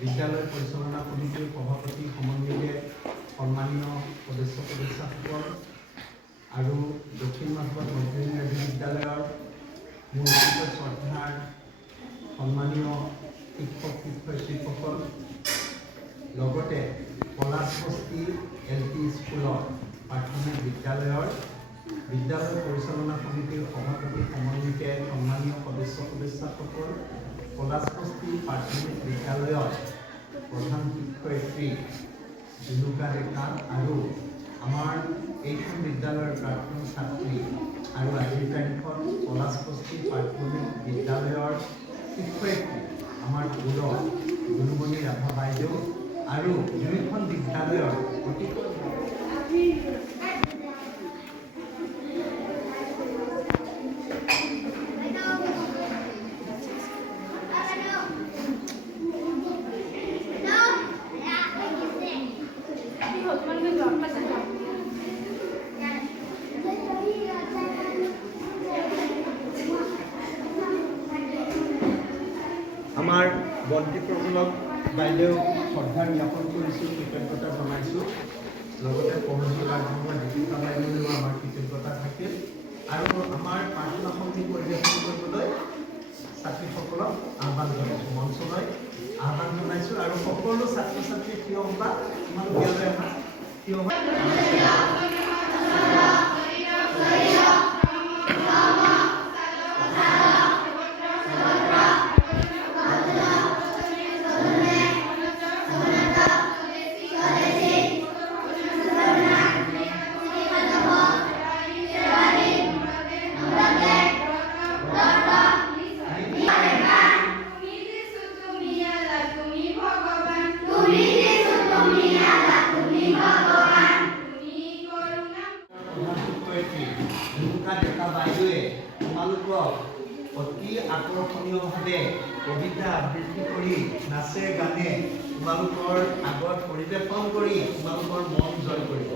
বিদ্যালয় পৰিচালনা সমিতিৰ সভাপতি সমন্বয়ে সন্মানীয় সদস্যসকল আৰু দক্ষিণ মাধৱত মধ্য ইংৰাজী বিদ্যালয়ৰ মোৰ অতিকৈ শ্ৰদ্ধাৰ সন্মানীয় শিক্ষক শিক্ষয়িত্ৰীসকল লগতে পলাশবস্তি LP স্কুলৰ প্ৰাথমিক বিদ্যালয় পৰিচালনা সমিতিৰ সভাপতি সমন্বিতে সন্মানীয় সদস্যসকল পলাশবস্তি প্ৰাথমিক বিদ্যালয়ৰ প্ৰধান শিক্ষয়িত্ৰী জুনুকা ডেকা আৰু আমাৰ এইখন বিদ্যালয়ৰ প্ৰাক্তন ছাত্ৰী আৰু আজিৰ তাৰিখত পলাশবস্তি প্ৰাথমিক বিদ্যালয়ৰ শিক্ষয়িত্ৰী আমাৰ গৌৰৱ গুণমণি ৰাভা বাইদেউ আৰু দুয়োখন বিদ্যালয়ৰ অতিকৈ আমাৰ বন্তি প্ৰফুল্লক বাইদেউ শ্ৰদ্ধা জ্ঞাপন কৰিছোঁ, কৃতজ্ঞতা জনাইছোঁ। লগতে পঢ়ুৱৈ আগবঢ়োৱা দীপিকা বাইদেউলৈও আমাৰ কৃতজ্ঞতা থাকিল আৰু আমাৰ প্ৰাৰ্থনা সংগীত পৰিৱেশন কৰিবলৈ ছাত্ৰীসকলক আহ্বান জনাইছোঁ, মঞ্চলৈ আহ্বান জনাইছোঁ আৰু সকলো ছাত্ৰ ছাত্ৰী থিয় হ'বা, তোমালোক ইয়ালৈ আহা, থিয় হ'বা। তোমালোকক অতি আকৰ্ষণীয়ভাৱে কবিতা আবৃত্তি কৰি নাচে গানে তোমালোকৰ আগত পৰিৱেশন কৰি তোমালোকৰ মন জয় কৰিব।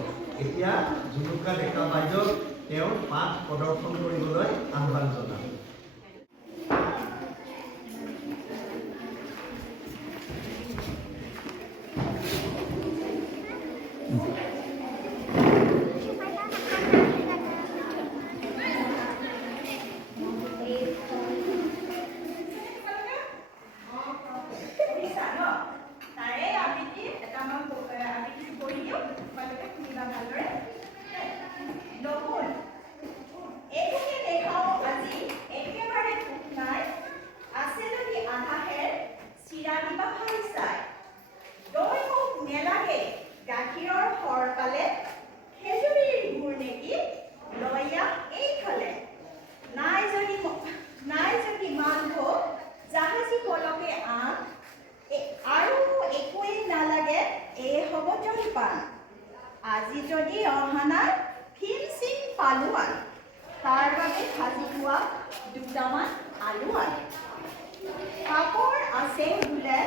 এতিয়া জুনুকা ডেকা বাইদেউক তেওঁৰ পাঠ প্ৰদৰ্শন কৰিবলৈ আহ্বান জনাম। গাখীৰৰ সৰ পালে খেজুৰীৰ গুৰ নেকি লয়া এইফালে নাই যদি মাংস জাহাজী পলকে আন আৰু একোৱেই নালাগে এই হ'ব জলপান। আজি যদি অহা নাই ফিনচিন পালো আনি তাৰ বাবে ভাজি খোৱা দুটামান আলু আনি পাপৰ আছে বোলে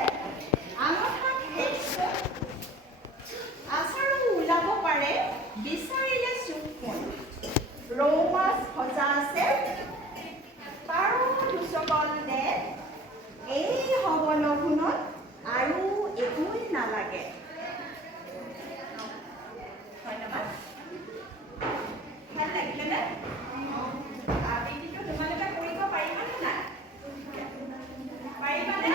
আঙঠাত হেৰিছো আচাৰো ওলাব পাৰে বিচাৰিলে চুকোন ৰৌ মাছ ভজা আছে তাৰো দুচকল দে এই হ'ব লঘোণত আৰু একোৱেই নালাগে। ধন্যবাদ। ভাল লাগিলেনে? আবৃত্তিটো তোমালোকে কৰিব পাৰিবানে নাই? পাৰিবানে?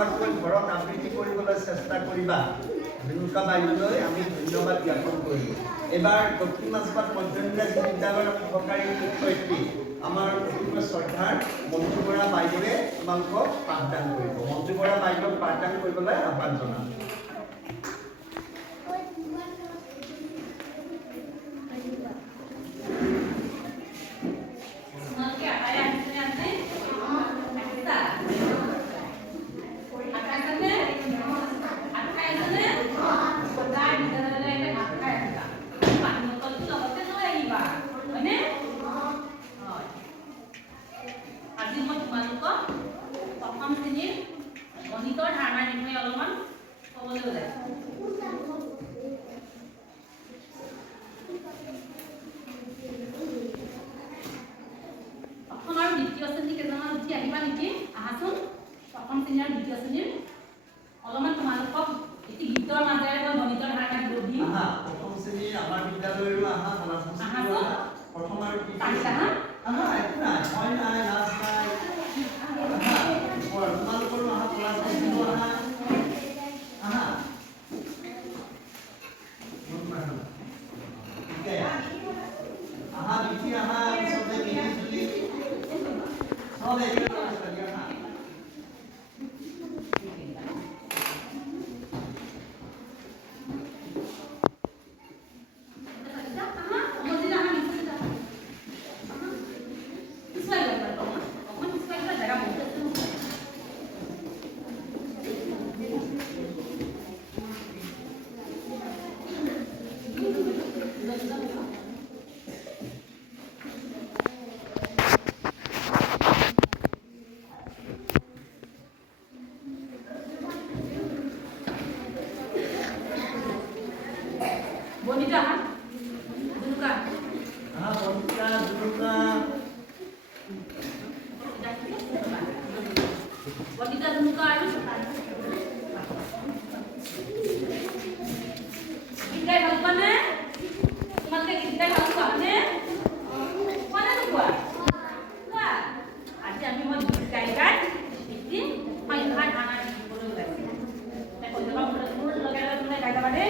নকৰাকৈ ঘৰত আবৃত্তি কৰিবলৈ চেষ্টা কৰিবা। ৰেণুকা বাইদেউলৈ আমি ধন্যবাদ জ্ঞাপন কৰিলোঁ। এবাৰ দক্ষিণ মাজবাট মধ্য ইংৰাজী বিদ্যালয়ৰ সহকাৰী শিক্ষয়িত্ৰী আমাৰ অতিকৈ শ্ৰদ্ধাৰ মঞ্জু বৰা বাইদেৱে তোমালোকক পাঠদান কৰিব। মঞ্জু বৰা বাইদেউক পাঠদান কৰিবলৈ আহ্বান জনাম। গণিতৰ ধাৰণাৰ বিষয়ে অলপমান ক'বলৈ ওলাইছোঁ। প্ৰথম আৰু দ্বিতীয় শ্ৰেণী কেইজনমান উঠি আহিবা নেকি? আহাচোন। প্ৰথম শ্ৰেণী আৰু দ্বিতীয় শ্ৰেণীৰ অলপমান তোমালোকক এটি গীতৰ মাজেৰে মই গণিতৰ ধাৰণা দিম। প্ৰথম শ্ৰেণীৰ আমাৰ বিদ্যালয়ৰো আহা। প্ৰথম আৰু পাৰিছা হা? একো নাই, ভয় নাই, লাজ নাই। তোমালোকৰো আহা, ক্লাছ আহা। আহা বিঠি আহা, চবে মিলি জুলি চব একেলগে আহা। Bonita, Dunuka. Bonita, Dunuka. Bonita, Dunuka, kita hal mana? Kita hal mana? Mana tu buat? Buat. Ada kami mau dikaikan. Ini paling hard anak di pulau lagi. Tapi kalau pulau lagi ada pulau kaitan mana?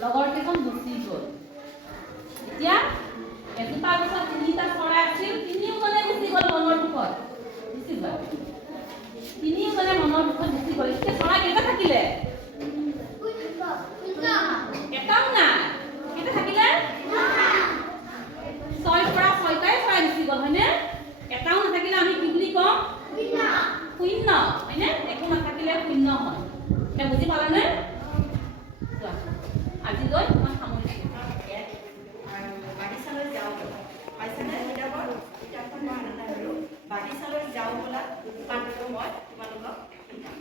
লগৰ কেইজন গুচি গ'ল। এতিয়া এজোপা গছত 3টা চৰাই আছিল, তিনিওজনে গুচি গ'ল মনৰ দুখত। গুচি গ'ল, তিনিওজনে মনৰ দুখত গুচি গ'ল। এতিয়া চৰাই কেইটা থাকিলে? এটাও নাই। কেইটা থাকিলে? 6ৰ পৰা 6টাই চৰাই গুচি গ'ল, হয়নে? এটাও নাথাকিলে আমি কি বুলি কওঁ? শূন্য, হয়নে? একো নাথাকিলে শূন্য হয়। এতিয়া বুজি পালানে? আজিলৈ মই সামৰিছোঁ। বাগিচালৈ যাওঁ পাইছেনে? কিতাপখন মই আনা নাই বাৰু। বাগিচালৈ যাওঁ বোলা পাঠটো মই তোমালোকক শিকাম।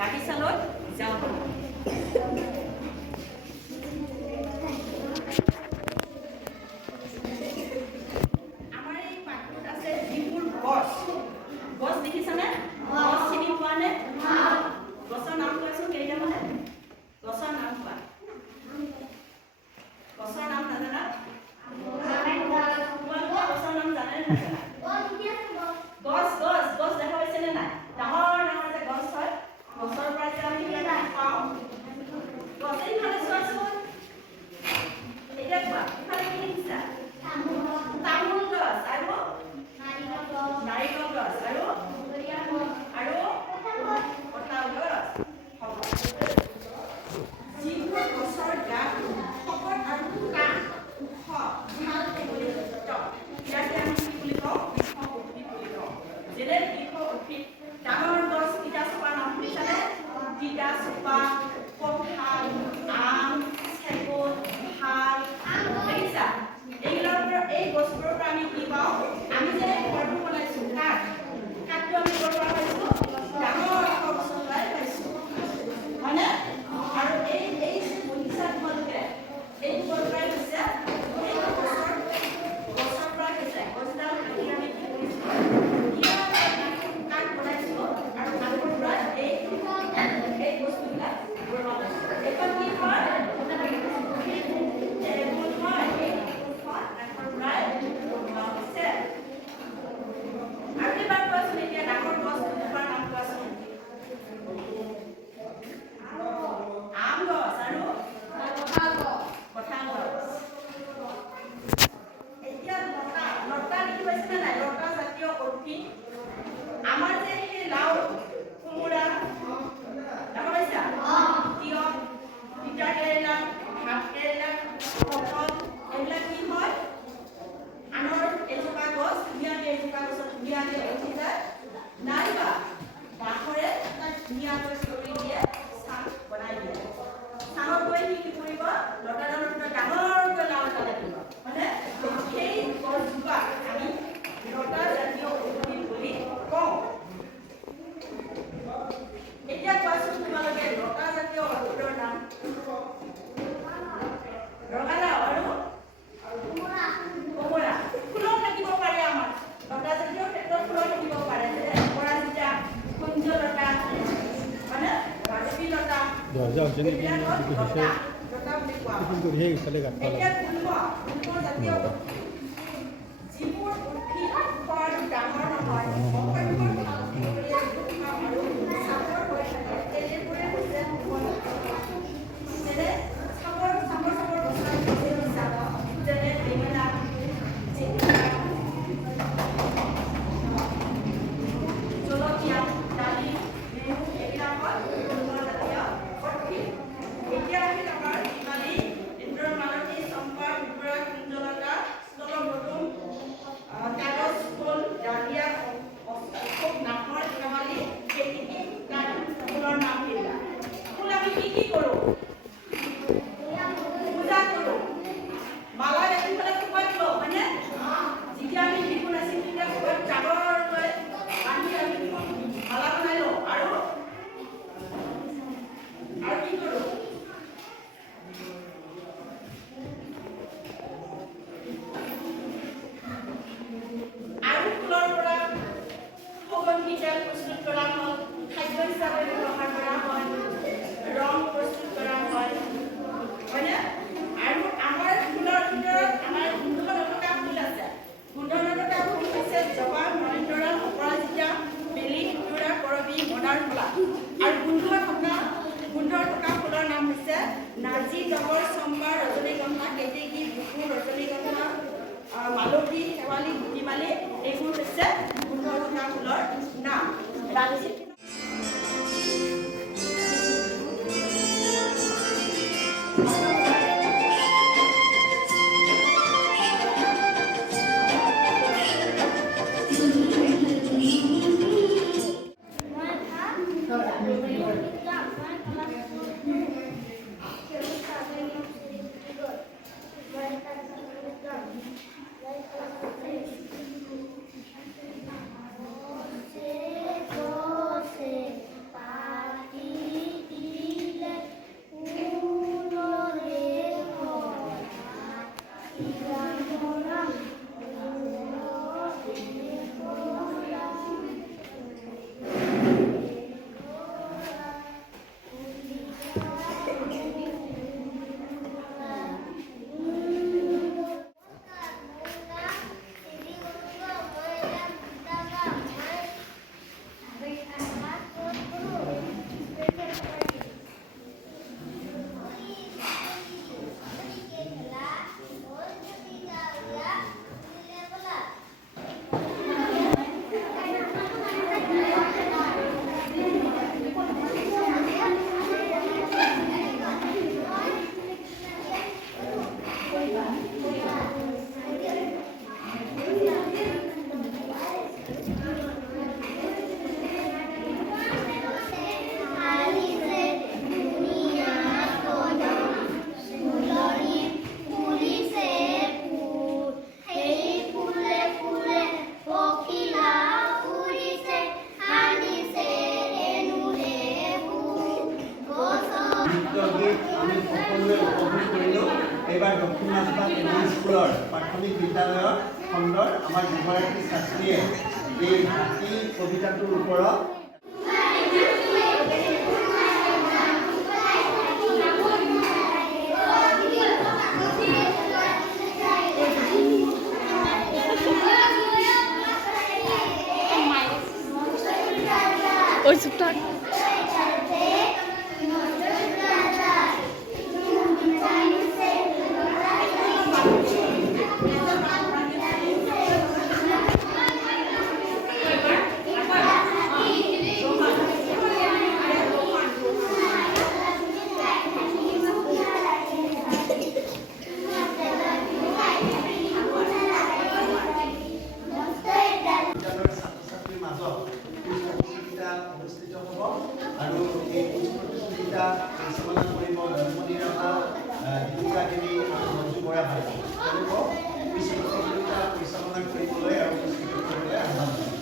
বাগিচালৈ যাওঁ। আমাৰ এই পাঠটোত আছে যিবোৰ গছ। গছ দেখিছানে? গছ চিনি পোৱা নে? গছৰ নাম কোৱাচোন কেইটামানে? গছৰ নাম কোৱা। গছৰ নাম নাজানা? তোমালোকে গছৰ নাম জানে নে নাজানা? গছ গছ গছ দেখা পাইছেনে নাই? ডাঙৰ ডাঙৰ যে গছ হয়, গছৰ পৰা যে আমি কিবা পাওঁ। গছে ইফালে চোৱাচোন। এতিয়া কোৱা, ইফালে কি দেখিছা? তামোল গছ আৰু নাৰিকল গছ আৰু কঁঠাল গছ। হ'ব। যিবোৰ গছৰ গাত শকত আৰু কাঠ ওখ ভাল পৰিযুক্ত, ইয়াকে আমি কি বুলি কওঁ? বৃক্ষ উদ্ভিদ বুলি কওঁ। যেনে বৃক্ষ উদ্ভিদ ডাঙৰ গছ তিতাচপা নাম শুনিছানে? তিতাচপা, কঁঠাল, আম, চেগুন, শাল, দেখিছা? এই গছবোৰৰ পৰা আমি কি পাওঁ? আমি যে ঘৰটো বনাইছো কাঠটো আমি ক'ৰ পৰা পাইছো? ডাঙৰ গছৰ পৰাই পাইছো, হয়নে? আৰু এই যে বহিছা তোমালোকে, এই ক'ৰ পৰাই হৈছে? এই গছৰ পৰাই হৈছে। গছডাল কাটি আমি কি কৰিছো? কাঠ বনাইছো আৰু কাঠৰ পৰা এই বস্তুবিলাক বনোৱা হৈছে। এইখন কি হয়? টেবুল হয়। এই টেবুলখন কাঠৰ পৰাই বনোৱা হৈছে। আৰু এবাৰ কোৱাচোন, এতিয়া ডাঙৰ গছ দুজোপাৰ নাম কোৱাচোন। আম গছ আৰু কঁঠাল গছ। এতিয়া লতা দেখি পাইছেনে নাই? লতা জাতীয় উদ্ভিদ। আমাৰ যে সেই লাও, কোমোৰা দেখা পাইছা? তিয়হ, তিতা কেৰেলা, ভাত কেৰেলা, পটল, এইবিলাক কি হয়? আনৰ এজোপা গছ ধুনীয়াকে এজোপা গছত ধুনীয়াকে উঠি যায়। নাইবা বাঁহৰে ধুনীয়াকৈ চৰি দিয়ে, চাং বনাই দিয়ে। চাঙত গৈ কি কৰিব? লতাডালৰ ভিতৰত ডাঙৰকৈ লাও এটা লাগিব, হয়নে? সেই গছজোপাক আমি লতা জাতীয় উদ্ভিদ বুলি কওঁ। এতিয়া কোৱাচোন তোমালোকে লতা জাতীয় উদ্ভিদৰ নাম। ৰঙালাও আৰু কোমোৰা। ফুলো থাকিব পাৰে আমাৰ। লতা জাতীয় ক্ষেত্ৰত ফুলো থাকিব পাৰে, যেনে অপৰাজিতা, কুঞ্জলতা, হয়নে? মাধৱী লতা। এইবিলাকত লতা বুলি কোৱা হয়। এতিয়া গুল্ম জাতীয় উদ্ভিদ। যিবোৰ উদ্ভিদ ওখ আৰু ডাঙৰ নহয়, আৰু চাপৰ হৈ থাকে, তেনেবোৰে হৈছে গুল্ম। যেনে চাপৰ গছৰ যেনে বেঙেনা, জিকা, জলকীয়া, দালি, নেমু, এইবিলাক হ'ল গুল্মজাতীয় উদ্ভিদ। এতিয়া আহিল আমাৰ শিৱালী, ইন্দ্ৰমালতী, চম্পা, কুকুৰা, কুঞ্জলতা, স্থলবদুম, কাগজ ফুল, ডালিয়া, অশোক, নাহৰ, শেৱালী, কেতেকী, ফুলৰ নাম সেইবিলাক। ফুল আমি কি কৰোঁ? পূজা কৰোঁ। মালা গাঁঠি পেলাই থোপাত লওঁ। আৰু কি কৰোঁ আৰু ফুলৰ পৰা সুগন্ধি তেল প্ৰস্তুত কৰা হয়, খাদ্য হিচাপে ব্যৱহাৰ কৰা হয়, ৰং প্ৰস্তুত কৰা হয়, হয়নে? আৰু আমাৰ ফুলৰ ভিতৰত আমাৰ গোন্ধ নথকা ফুল আছে। গোন্ধ নথকা ফুল হৈছে জবা, নয়নতৰা, অপৰাজিতা, বেলি, ধুতৰা, কৰবী, মদাৰফলা। আৰু গোন্ধ থকা ফুলৰ নাম হৈছে নাৰ্জী, তগৰ, চম্পা, ৰজনীগন্ধা, কেতেকী, বুকুৰ, ৰজনীগন্ধা, মালতী, শেৱালি, গুটিমালি। এইবোৰ হৈছে গোন্ধ থকা ফুলৰ নাম। এইবাৰ দক্ষিণ মাজবাট স্কুলৰ প্ৰাথমিক বিদ্যালয়ৰ খণ্ডৰ আমাৰ দুগৰাকী ছাত্ৰীয়ে এই হাতী কবিতাটোৰ ওপৰত আৰু এই প্ৰতিযোগিতা পৰিচালনা কৰিব জন্মনি ৰাভা, দীপিকা দেৱী আৰু মঞ্জু বৰা ভাই। তেওঁলোকক প্ৰতিযোগিতা পৰিচালনা কৰিবলৈ আৰু প্ৰস্তুত কৰিবলৈ আহ্বান জনাইছোঁ।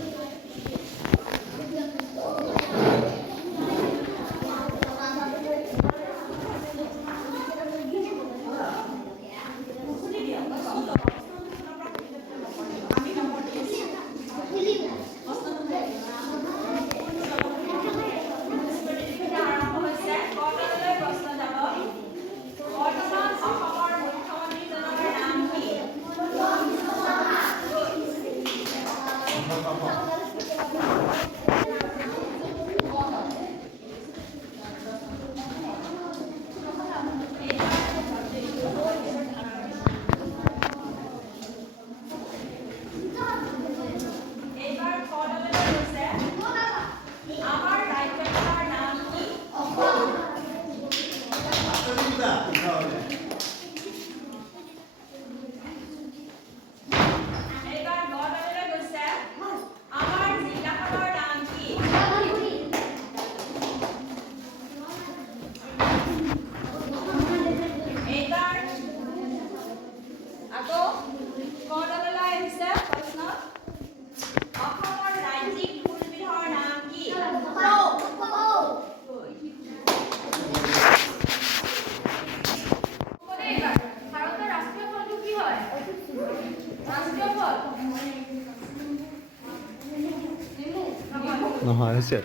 নহয় হৈছে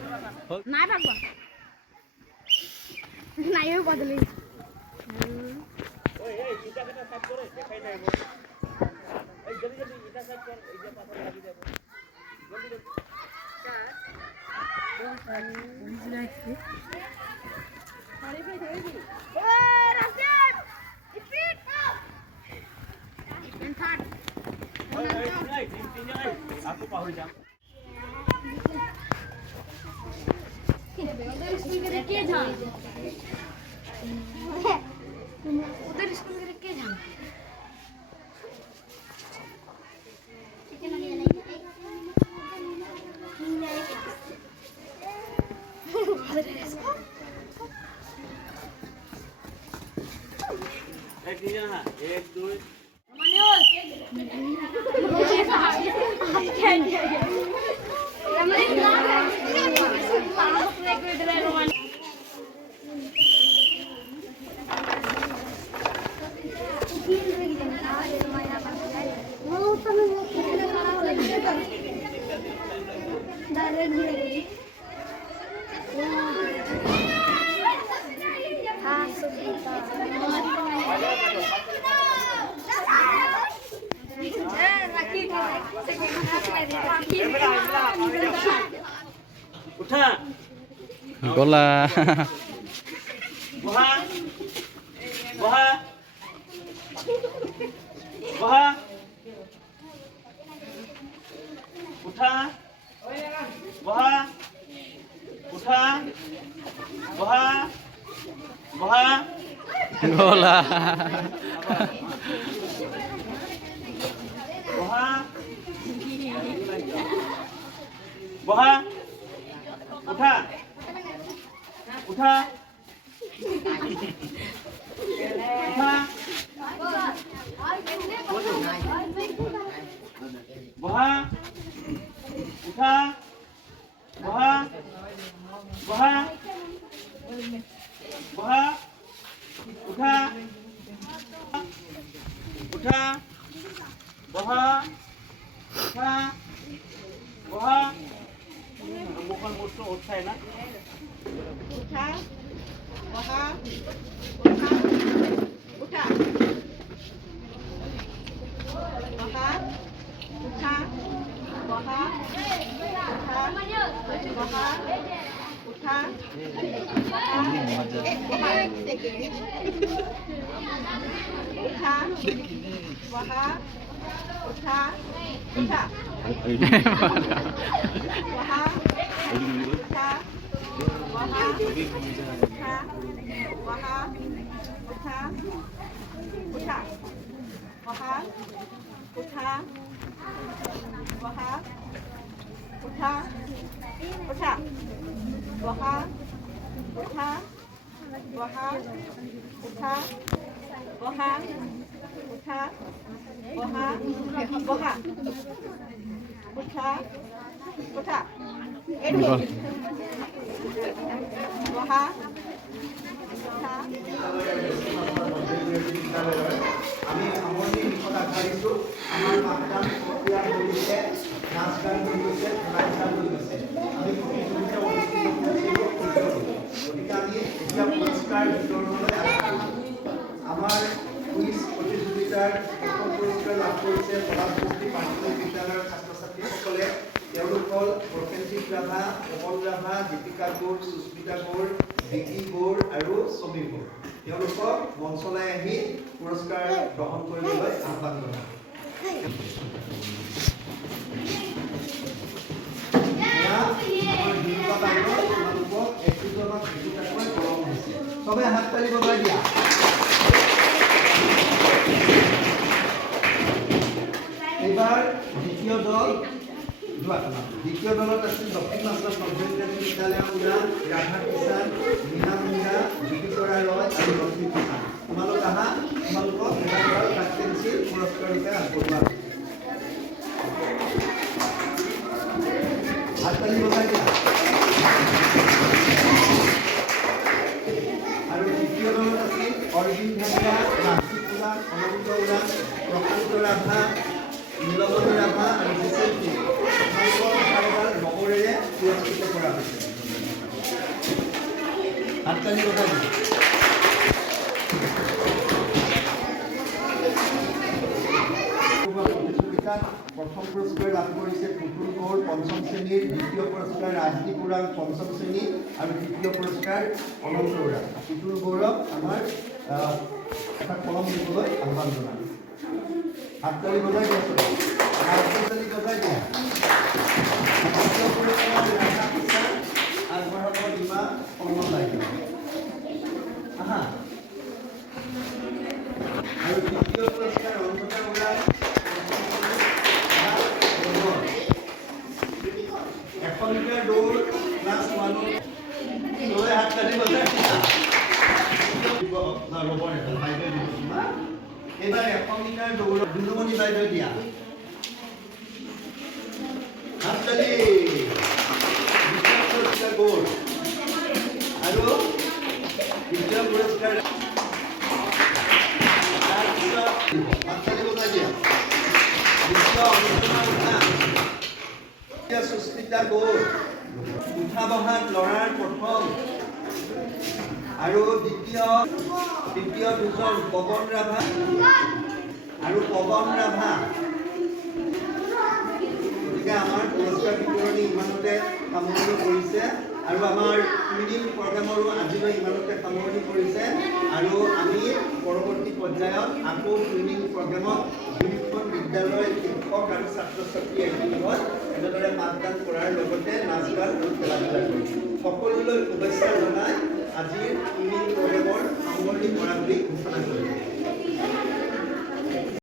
নাই পাগবা নাইও বদলি আকৌ পাহৰি যাম के जान उधर स्कूल के जान एक दुई उठा গলা बहा बहा बहा उठा बहा उठा बहा बहा গলা बहा बहा उठा उठा उठा बहा उठा बहा बहा बहा उठा उठा बहा उठा बहा मुखन मुठो उठाए ना उठा बहा उठा उठा बहा उठा बहा उठा बहा उठा उठा बहा उठा बहा उठा बहा उठा उठा बहा उठा बहा उठा उठा बहा उठा बहा उठा बहा उठा बहा बहा उठा उठा बहा उठा আমি সামৰণি দিশত আগবাঢ়িছোঁ আমাৰ পাঠদান প্ৰক্ৰিয়া হৈ গৈছে নাচ গান হৈ গৈছে খেলা ধূলা হৈ গৈছে আমি প্ৰতিযোগিতা অনুষ্ঠিত কৰিছিলোঁ গতিকে আমি এতিয়া পুৰস্কাৰ বিতৰণলৈ আমাৰ কুইজ প্ৰতিযোগিতাৰ প্ৰথম পুৰস্কাৰ লাভ কৰিছে পলাশবস্তি প্ৰাথমিক বিদ্যালয়ৰ ছাত্ৰ ছাত্ৰীসকলে তেওঁলোক হ'ল প্ৰসেনজিৎ ৰাভা পৱন ৰাভা দীপিকা গৌড় সুস্মিতা গৌড় বিকি গৌড় আৰু সমীৰ গৌড় তেওঁলোকক মঞ্চলৈ আহি পুৰস্কাৰ গ্ৰহণ কৰিবলৈ আহ্বান জনাওঁ চবে হাত তালি বজাই দিয়া এইবাৰ দ্বিতীয় দলত আছিল দক্ষিণ মাছৰ নৱজ্যোতি বিদ্যালয়ৰ পৰা ৰাধা কিষাণ মীনা মিৰা বিকিতৰা ৰয় আৰু ৰঞ্জিত কিষাণ তোমালোক আহা তোমালোকক এবাৰ কেপ্টেইনশ্বিপ পুৰস্কাৰ ৰূপে আগবঢ়োৱা হাত তালি বজাই দিয়া আৰু দ্বিতীয় দলত আছিল অৰবিন্দ ঢাকা ৰাজীৱ কুমাৰ অনন্ত উৰাণ প্ৰশান্ত ৰাভা নীলমণি ৰাভা আৰু বিচেল নগৰেৰে পুৰস্কৃত কৰা কৰা হৈছে হাততালি বজাই দিওঁ প্ৰতিযোগিতাত প্ৰথম পুৰস্কাৰ লাভ কৰিছে পুতুল কৌৰ পঞ্চম শ্ৰেণীৰ দ্বিতীয় পুৰস্কাৰ ৰাজদীপ ওৰাং পঞ্চম শ্ৰেণী আৰু তৃতীয় পুৰস্কাৰ অনন্ত ওৰাং পুতুল গৌৰৱ আমাৰ এটা কলম দিবলৈ আহ্বান জনালোঁ হাততালি বজাই দিয়াচোন হাততালি বজাই দিয়া দ্বিতীয় পুৰস্কাৰ ৰাধা কিষাণ আগবঢ়াব ডিমা সন্মান লাগিব আহা আৰু তৃতীয় পুৰস্কাৰ অনন্ত ওৰাং 100 মিটাৰ দৌৰ ক্লাছ 1 চবে হাততালি বজাই এবাৰ 100 মিটাৰ দৌৰ দুলুমণি বাইদেউ দিয়া হাততালি দ্বিতীয় পুৰস্কাৰ গ'ল আৰু তৃতীয় পুৰস্কাৰ হাততালি বজাই দিয়া দ্বিতীয় অনুষ্ঠিত সুস্মিতা গৌৰ উঠা বহাত ল'ৰাৰ প্ৰথম আৰু দ্বিতীয় দুজন পৱন ৰাভা আৰু পৱন ৰাভা গতিকে আমাৰ পুৰস্কাৰ বিতৰণী ইমানতে সামৰণি কৰিছে আৰু আমাৰ টুইনিং প্ৰগ্ৰামৰো আজিলৈ ইমানতে সামৰণি কৰিছে আৰু আমি পৰৱৰ্তী পৰ্যায়ত আকৌ টুইনিং প্ৰগ্ৰামত দুয়োখন বিদ্যালয়ৰ শিক্ষক আৰু ছাত্ৰ ছাত্ৰী একেলগত এনেদৰে পাঠদান কৰাৰ লগতে নাচ গান আৰু খেলা ধূলা কৰিম সকলোলৈ শুভেচ্ছা জনাই আজিৰ টুইনিং প্ৰগ্ৰামৰ সামৰণি কৰা বুলি ঘোষণা কৰিম